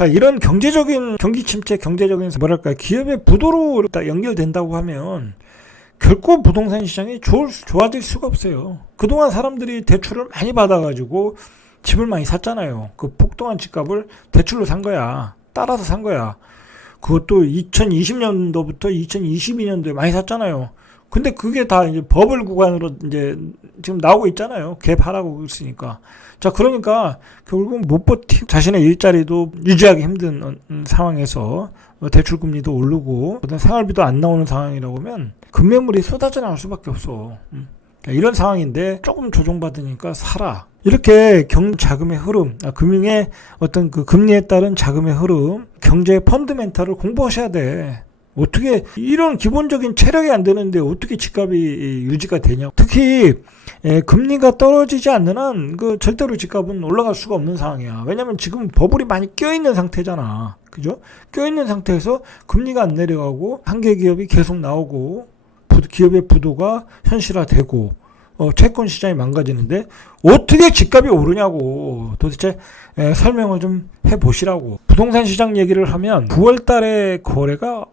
자, 이런 경제적인 경기 침체, 경제적인 뭐랄까 기업의 부도로 연결된다고 하면 결코 부동산 시장이 좋아질 수가 없어요. 그동안 사람들이 대출을 많이 받아가지고 집을 많이 샀잖아요. 그 폭등한 집값을 대출로 산 거야. 따라서 산 거야. 그것도 2020년도부터 2022년도에 많이 샀잖아요. 근데 그게 다 이제 버블 구간으로 이제 지금 나오고 있잖아요. 갭하라고 있으니까. 자, 그러니까 결국은 못 버티고 자신의 일자리도 유지하기 힘든 상황에서 대출금리도 오르고 생활비도 안 나오는 상황이라고 하면 금매물이 쏟아져 나올 수밖에 없어. 이런 상황인데 조금 조정받으니까 사라. 이렇게 자금의 흐름, 금융의 어떤 그 금리에 따른 자금의 흐름, 경제의 펀드멘탈을 공부하셔야 돼. 어떻게 이런 기본적인 체력이 안 되는데 어떻게 집값이 유지가 되냐. 특히 금리가 떨어지지 않는 한 그 절대로 집값은 올라갈 수가 없는 상황이야. 왜냐면 지금 버블이 많이 껴있는 상태잖아. 그죠? 껴있는 상태에서 금리가 안 내려가고 한계 기업이 계속 나오고 기업의 부도가 현실화되고 채권 시장이 망가지는데 어떻게 집값이 오르냐고 도대체 설명을 좀 해보시라고. 부동산 시장 얘기를 하면 9월 달에 거래가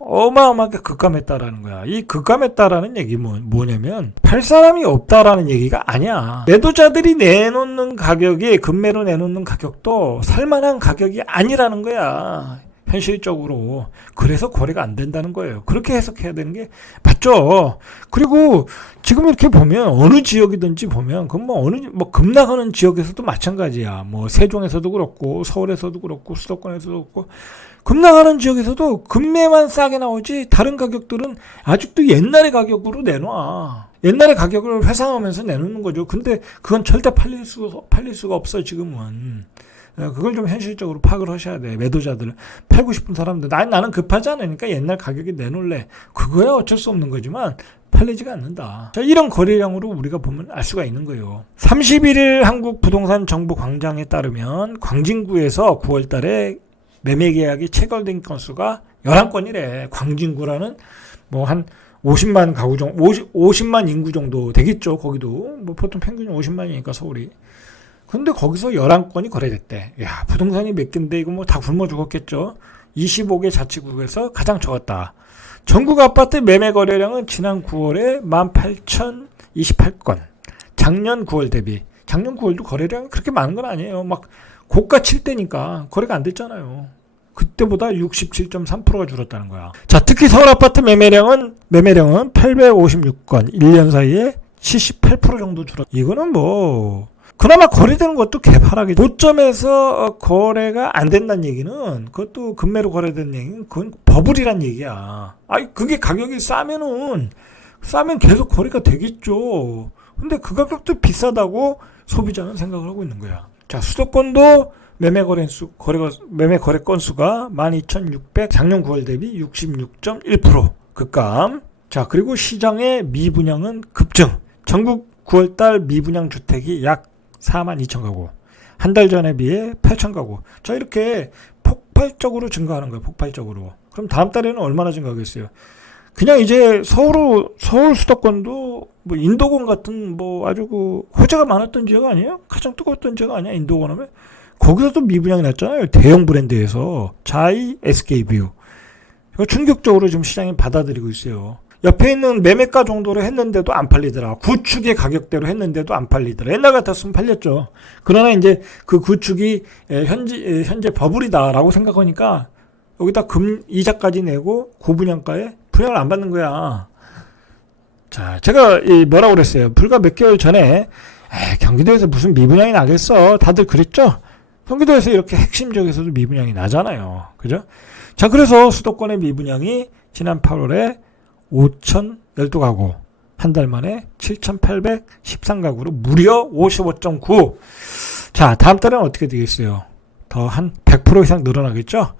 어마어마하게 급감했다라는 거야. 이 급감했다라는 얘기 뭐냐면 팔 사람이 없다라는 얘기가 아니야. 매도자들이 내놓는 가격이 금매로 내놓는 가격도 살만한 가격이 아니라는 거야. 현실적으로. 그래서 거래가 안 된다는 거예요. 그렇게 해석해야 되는 게 맞죠. 그리고 지금 이렇게 보면 어느 지역이든지 보면 그건 뭐 급락하는 지역에서도 마찬가지야. 뭐 세종에서도 그렇고 서울에서도 그렇고 수도권에서도 그렇고 급락하는 지역에서도 금매만 싸게 나오지 다른 가격들은 아직도 옛날의 가격으로 내놔. 옛날의 가격을 회상하면서 내놓는 거죠. 근데 그건 절대 팔릴 수가 없어 지금은. 그걸 좀 현실적으로 파악을 하셔야 돼. 매도자들 팔고 싶은 사람들 나는 급하지 않으니까 옛날 가격에 내놓을래. 그거야 어쩔 수 없는 거지만 팔리지가 않는다. 자, 이런 거래량으로 우리가 보면 알 수가 있는 거예요. 31일 한국부동산정보광장에 따르면 광진구에서 9월 달에 매매 계약이 체결된 건수가 11건이래. 광진구라는 뭐 한 50만 가구 정도, 50만 인구 정도 되겠죠. 거기도 뭐 보통 평균 50만이니까 서울이. 근데 거기서 11건이 거래됐대. 야, 부동산이 몇 개인데 이거 뭐 다 굶어 죽었겠죠. 25개 자치구에서 가장 적었다. 전국 아파트 매매 거래량은 지난 9월에 18,028건. 작년 9월 대비. 작년 9월도 거래량이 그렇게 많은 건 아니에요. 막 고가 칠 때니까 거래가 안 됐잖아요. 그때보다 67.3%가 줄었다는 거야. 자, 특히 서울 아파트 매매량은 856건. 1년 사이에 78% 정도 줄었다. 이거는 뭐 그나마 거래되는 것도 개파락이죠. 고점에서 거래가 안 된다는 얘기는 그것도 금매로 거래된 얘기는 그건 버블이란 얘기야. 그게 가격이 싸면 계속 거래가 되겠죠. 근데 그 가격도 비싸다고 소비자는 생각을 하고 있는 거야. 자, 수도권도 매매 거래 건수가 12,600, 작년 9월 대비 66.1% 급감. 자, 그리고 시장의 미분양은 급증. 전국 9월달 미분양 주택이 약 42,000가구. 한 달 전에 비해 8,000가구. 자, 이렇게 폭발적으로 증가하는 거예요. 폭발적으로. 그럼 다음 달에는 얼마나 증가하겠어요? 그냥 이제 서울 수도권도 뭐 인도권 같은 뭐 아주 그 호재가 많았던 지역 아니에요? 가장 뜨거웠던 지역 아니야? 인도권 하면? 거기서도 미분양이 났잖아요. 대형 브랜드에서. 자이, SK뷰. 이거 충격적으로 지금 시장이 받아들이고 있어요. 옆에 있는 매매가 정도로 했는데도 안 팔리더라. 구축의 가격대로 했는데도 안 팔리더라. 옛날 같았으면 팔렸죠. 그러나 이제 그 구축이 현재 버블이다라고 생각하니까 여기다 이자까지 내고 고분양가에 분양을 안 받는 거야. 자, 제가 뭐라고 그랬어요. 불과 몇 개월 전에 경기도에서 무슨 미분양이 나겠어. 다들 그랬죠. 경기도에서 이렇게 핵심 지역에서도 미분양이 나잖아요. 그죠? 자, 그래서 수도권의 미분양이 지난 8월에 5,012가구, 한 달 만에 7,813가구로 무려 55.9. 자, 다음 달은 어떻게 되겠어요? 더 한 100% 이상 늘어나겠죠?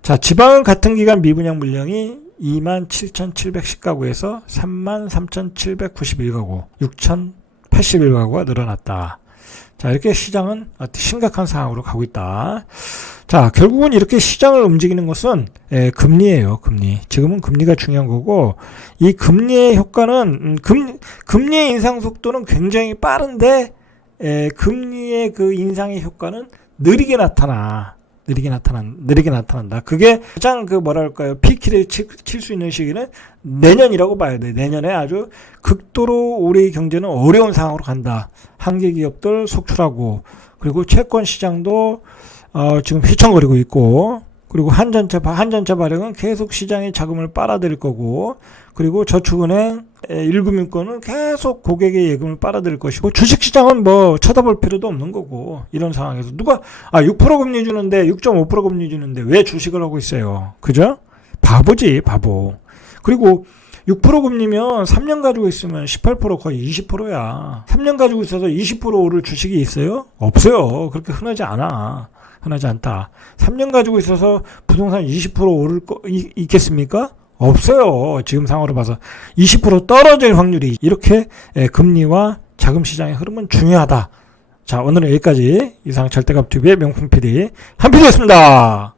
자, 지방은 같은 기간 미분양 물량이 27,710가구에서 33,791가구, 6,081가구가 늘어났다. 자, 이렇게 시장은 심각한 상황으로 가고 있다. 자, 결국은 이렇게 시장을 움직이는 것은 금리예요. 금리. 지금은 금리가 중요한 거고, 이 금리의 효과는 금리의 인상 속도는 굉장히 빠른데 금리의 그 인상의 효과는 느리게 나타나. 느리게 나타난다. 그게 가장 피키를 칠 수 있는 시기는 내년이라고 봐야 돼. 내년에 아주 극도로 우리 경제는 어려운 상황으로 간다. 한계 기업들 속출하고, 그리고 채권 시장도 지금 휘청거리고 있고, 그리고 한전차 발행은 계속 시장의 자금을 빨아들일 거고, 그리고 저축은행 1금융권은 계속 고객의 예금을 빨아들일 것이고, 주식시장은 뭐 쳐다볼 필요도 없는 거고. 이런 상황에서 누가 6% 금리 주는데 6.5% 금리 주는데 왜 주식을 하고 있어요? 그죠? 바보지, 바보. 그리고 6% 금리면 3년 가지고 있으면 18% 거의 20%야. 3년 가지고 있어서 20% 오를 주식이 있어요? 없어요. 그렇게 흔하지 않다. 3년 가지고 있어서 부동산 20% 오를 거 있겠습니까? 없어요. 지금 상황으로 봐서 20% 떨어질 확률이. 이렇게 금리와 자금 시장의 흐름은 중요하다. 자, 오늘은 여기까지. 이상 절대값TV의 명품 PD 한PD였습니다.